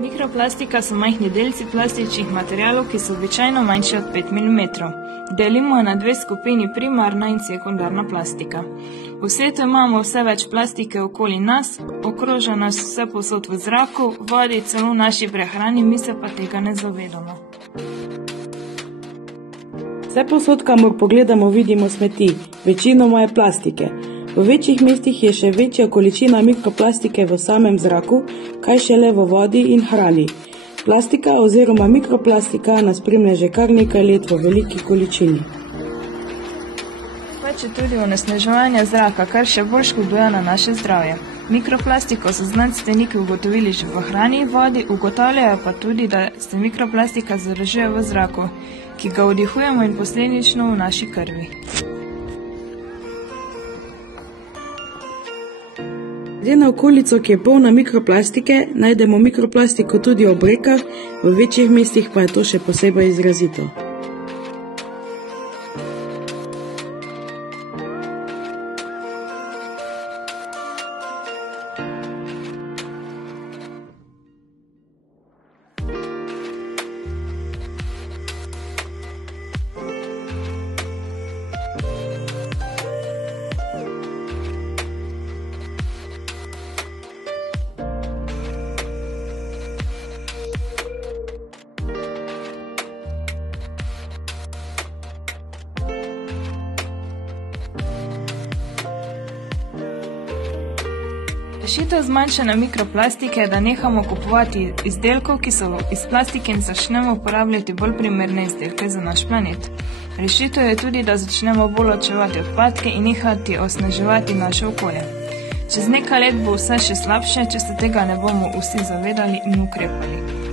Mikroplastika so majhni delci plastičnih materialov, ki so običajno manjši od 5 mm. Delimo na dve skupini, primarna in sekundarna plastika. V svetu imamo vse več plastike okoli nas, okroža nas vse povsod v zraku, vodi, celo v naši prehrani, mi se pa tega ne zavedamo. Vse povsod, kamor pogledamo, vidimo smeti, večinoma je plastike. V večjih mestih je še večja količina mikroplastike v samem zraku, kaj šele v vodi in hrani. Plastika oziroma mikroplastika nas spremlja že kar nekaj let v veliki količini. Pač je tudi onesnaževanje zraka, kar še bolj škoduje na naše zdravje. Mikroplastiko so znanstveniki ugotovili že v hrani in vodi, ugotavljajo pa tudi, da se mikroplastika zadržuje v zraku, ki ga vdihujemo in posledično v naši krvi. Glede na okolico, ki je polna mikroplastike, najdemo mikroplastiko tudi ob rekah, v večjih mestih pa je to še posebej izrazito. Rešitev zmanjšanja mikroplastike je, da nehamo kupovati izdelkov, ki so iz plastike in začnemo uporabljati bolj primerne izdelke za naš planet. Rešitev je tudi, da začnemo bolj ločevati odpadke in nehati onesnaževati naše okolje. Čez nekaj let bo vse še slabše, če se tega ne bomo vsi zavedali in ukrepali.